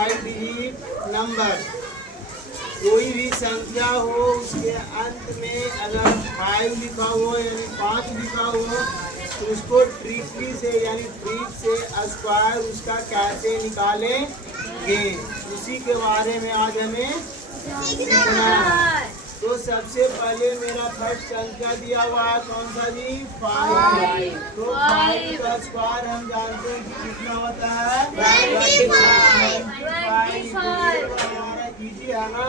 5 digit number. कोई भी संख्या हो उसके अंत में अगर 5 लिखा हो यानी 5 लिखा हो तो उसको ट्रिपली से यानी ट्रिप से स्क्वायर उसका कैसे निकालेंगे उसी के बारे में आज हमें सीखना है। तो सबसे पहले मेरा फर्स्ट संख्या दिया हुआ है कौन सा जी? 5। तो 5 का स्क्वायर हम जानते हैं कि कितना होता है? 25। हमारा इजी है ना? हम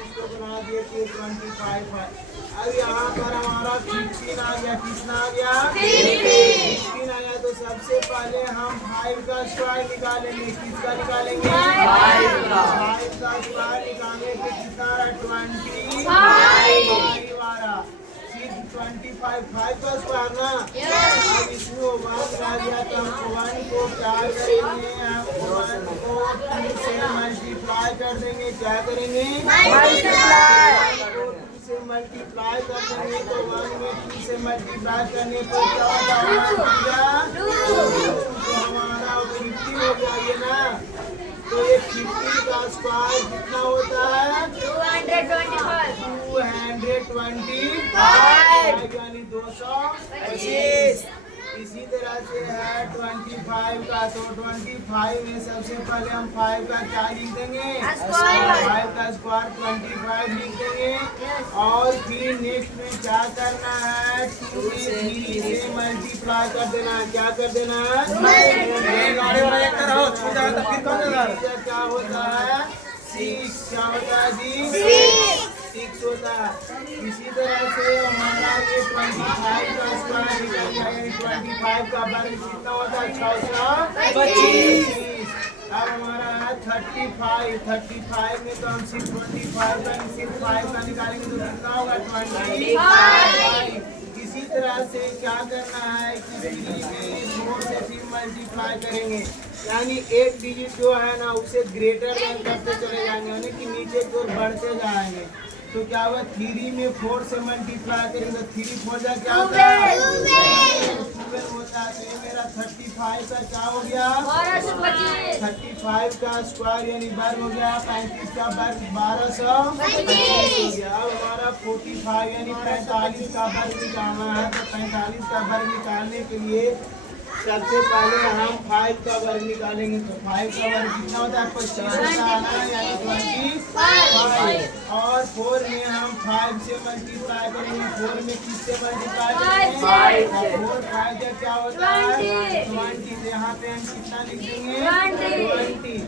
इसको बना दिए थे 25 है। अब यहाँ पर हमारा 15 आ गया। कितना आ गया? 15 आ गया। तो सबसे पहले हम 5 का स्क्वायर निकालेंगे। किसका निकालेंगे? 5 का स्क्वायर निकालने के कितना आ रहा? 25 आ रहा। फिर 25 5 का स्क्वायर ना। अब इसमें 1 रह गया तो हम 1 को क्या करेंगे? हम 1 को 2 से मल्टीप्लाई कर देंगे। क्या करेंगे? मल्टीप्लाई कर देंगे तो 1 में 2 से मल्टीप्लाई करने पर क्या होगा? तो हमारा 50 हो गया ये ना। तो ये 50 का स्क्वायर कितना होता है? 225 यानी 225। इसी तरह से है 25 का। तो 25 में सबसे पहले हम 5 का क्या लिख देंगे? 5 का स्क्वायर 25 लिख देंगे। और फिर नेक्स्ट में क्या करना है? 2 में 3 से मल्टीप्लाई कर देना है। क्या कर देना है? क्या होता है? 6। क्या होता है जी? 6 होता है। इसी तरह से हमारा ये 25 का स्क्वायर निकल जाएगा। 25 का वर्ग कितना होता है? 625। अब हमारा है 35 में तो हम सिर्फ 25 का सिर्फ 5 का निकालेंगे तो कितना होगा? 25। इसी तरह से क्या करना है कि 3 में 4 से फिर मल्टीप्लाई करेंगे यानी एक डिजिट जो है ना उसे ग्रेटर देन करते चले जाएंगे यानी कि नीचे की ओर बढ़ते जाएंगे। तो क्या हुआ? 3 में 4 से मल्टीप्लाई करेंगे तो 3 4 जा क्या होता है? 12 होता है। तो ये मेरा 35 का क्या हो गया? 35 का स्क्वायर यानी वर्ग हो गया। 35 का वर्ग 1225 हो गया। अब हमारा 45 यानी 45 का वर्ग निकालना है। तो 45 का वर्ग निकालने के लिए सबसे पहले हम 5 का वर्ग निकालेंगे। तो 5 का वर्ग कितना होता है? 25 होता है ना यानी 25। और 4 में हम 5 से मल्टीप्लाई करेंगे। 4 में किससे मल्टीप्लाई करेंगे? 4 5 का क्या होता है? 20। यहाँ पे हम कितना लिख देंगे? 20।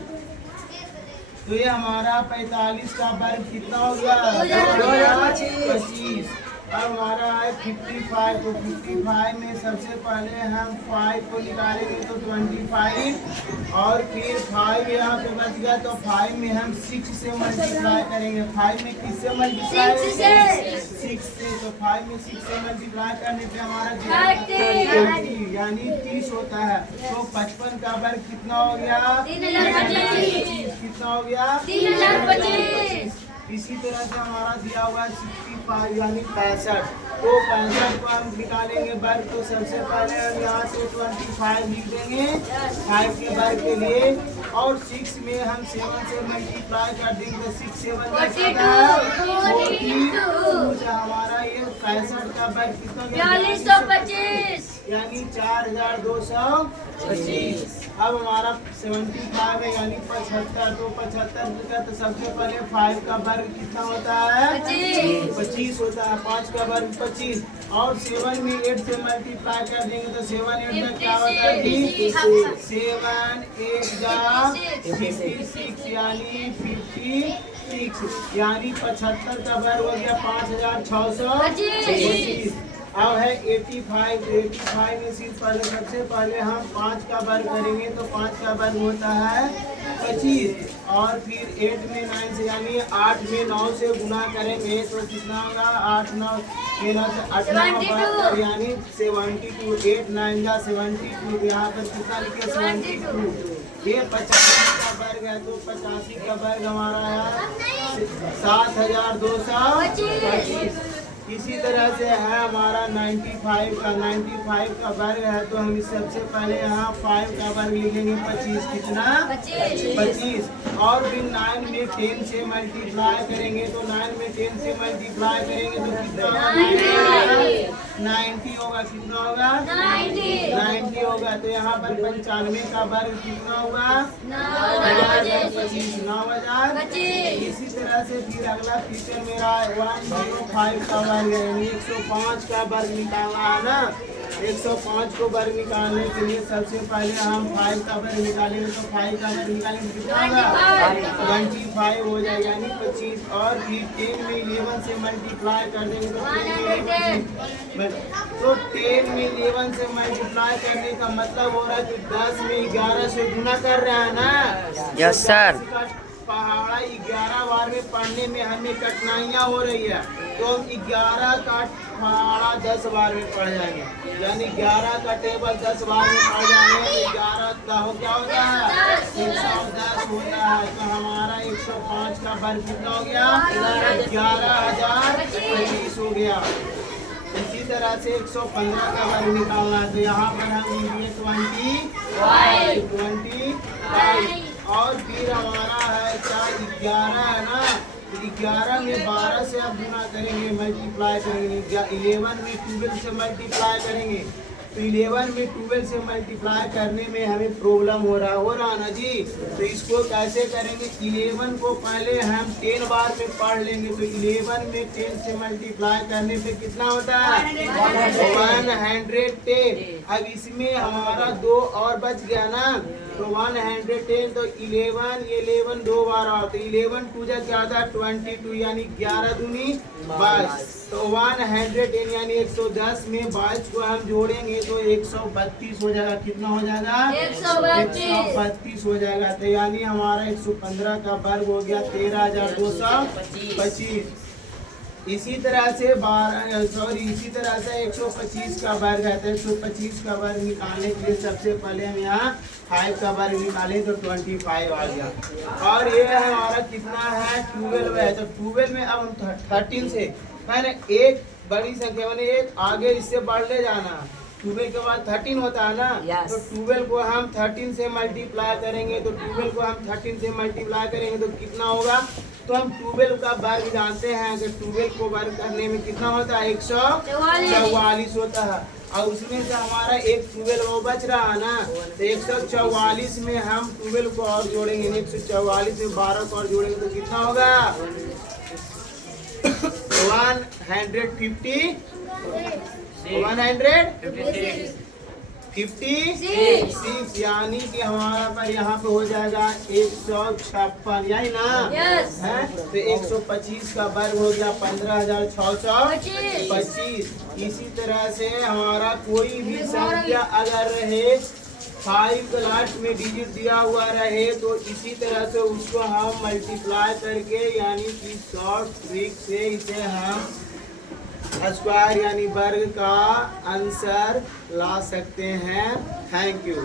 तो ये हमारा 45 का वर्ग कितना हो गया? 25। अब हमारा है 55। तो 55 में सबसे पहले हम 5 को निकालेंगे तो 25 और फिर 5 यहाँ पे बच गया। तो 5 में हम 6 से मल्टीप्लाई करेंगे। 5 में किससे मल्टीप्लाई? 6 से। तो 5 में 6 से मल्टीप्लाई करने पे हमारा 30 यानी 30 होता है। तो 55 का वर्ग कितना हो गया? 3025। कितना हो गया? 3025। इसी तरह से हमारा दिया हुआ है 65 यानी 65। तो 65 को हम निकालेंगे वर्ग। तो सबसे पहले हम यहाँ से 25 लिख देंगे 5 के वर्ग के लिए। और 6 में हम 7 से मल्टीप्लाई कर देंगे। 6 7 42। हमारा ये 65 का वर्ग कितना? 4225 यानी 4225। अब हमारा 75 है यानी 75। तो 75 का तो सबसे पहले 5 का वर्ग कितना होता है? 25 होता है। 5 का वर्ग 25 और 7 में 8 से मल्टीप्लाई कर देंगे। तो 7 8 का क्या होता है? 7 8 जा 56 यानी 56 यानी 75 का वर्ग हो गया 5625। अब है 85 में सिर्फ पहले सबसे पहले हम 5 का वर्ग करेंगे। तो 5 का वर्ग होता है 25 और फिर 8 में 9 से यानी 8 में 9 से गुना करेंगे तो कितना होगा? 8 9 यानी 72। 8 9 जा 72। यहाँ पर कितना लिखे? 72। ये 85 का वर्ग है। तो 85 का वर्ग हमारा है 7225। इसी तरह से है हमारा 95 का वर्ग है, तो हम सबसे पहले यहाँ 5 का वर्ग लिखेंगे 25। कितना? 25। और फिर 9 में 10 से मल्टीप्लाई करेंगे, तो 9 में 10 से मल्टीप्लाई करेंगे तो कितना होगा? 90 होगा। कितना होगा? 90 होगा। तो यहाँ पर 95 का वर्ग कितना होगा? 9,025। 9,025। इसी तरह से फिर अगला फीचर मेरा 105 का वर्ग है, 105 का वर्ग निकालना है ना। 105 को वर्ग निकालने के लिए सबसे पहले हम 5 का वर्ग निकालेंगे, तो 5 का वर्ग निकालेंगे कितना होगा? 25 हो जाएगा, यानी 25। और फिर 10 में 11 से मल्टीप्लाई कर देंगे तो 10 में 11 से मल्टीप्लाई करने का मतलब हो रहा है कि 10 में 11 से गुना कर रहे हैं ना। Yes sir. पहाड़ा 11 बार में पढ़ने में हमें कठिनाइयाँ हो रही है, तो हम 11 का पहाड़ा 10 बार में पढ़ जाएंगे, यानी 11 का टेबल 10 बार में पढ़ जाएंगे। 11 का हो क्या होता है? 110 होता है। तो हमारा 105 का वर्ग कितना हो गया? 11,025 हो गया। इसी तरह से 115 का वर्ग निकालना है, तो यहाँ पर हम लिखिए 25। और फिर हमारा है क्या? 11 है ना। 11 में 12 से आप गुना करेंगे, मल्टीप्लाई करेंगे। 11 में 12 से मल्टीप्लाई करेंगे, तो 11 में 12 से मल्टीप्लाई करने में हमें प्रॉब्लम हो रहा ना जी। तो इसको कैसे करेंगे? 11 को पहले हम 10 बार में पढ़ लेंगे, तो 11 में 10 से मल्टीप्लाई करने पे कितना होता है? 110। अब इसमें हमारा 2 और बच गया ना, तो 110। तो 11 2 बार और, तो 11 2 क्या होता है? 22, यानी 11 दूनी 22। तो 110 यानी 110 में 22 को हम जोड़ेंगे तो 132 हो जाएगा। कितना हो जाएगा? 132 हो जाएगा। तो यानी हमारा 115 का वर्ग हो गया 13,225। इसी तरह से 125 का वर्ग है, तो 125 का वर्ग निकालने के लिए सबसे पहले हम यहाँ 5 का वर्ग निकालें तो 25 आ गया। और ये हमारा कितना है? 12 है। तो 12 में अब हम 13 से मैंने एक बड़ी संख्या मैंने एक आगे इससे बढ़ ले जाना। 12 के बाद 13 होता है ना। तो 12 को हम 13 से मल्टीप्लाई करेंगे, तो 12 को हम 13 से मल्टीप्लाई करेंगे तो कितना होगा? तो हम 12 का वर्ग जानते हैं कि 12 को वर्ग करने में कितना होता है? 144 होता है। और उसमें से हमारा एक 12 वो बच रहा है ना, तो 144 में हम 12 को और जोड़ेंगे, 144 में 12 को और जोड़ेंगे तो कितना होगा? 156, यानी कि हमारा पर यहाँ पे हो जाएगा 156, यही ना है। तो 125 का वर्ग हो गया 15,625। इसी तरह से हमारा कोई भी संख्या अगर रहे 5 के लास्ट में डिजिट दिया हुआ रहे, तो इसी तरह से उसको हम मल्टीप्लाई करके यानी कि शॉर्ट ट्रिक से इसे हम स्क्वायर यानी वर्ग का आंसर ला सकते हैं। Thank you.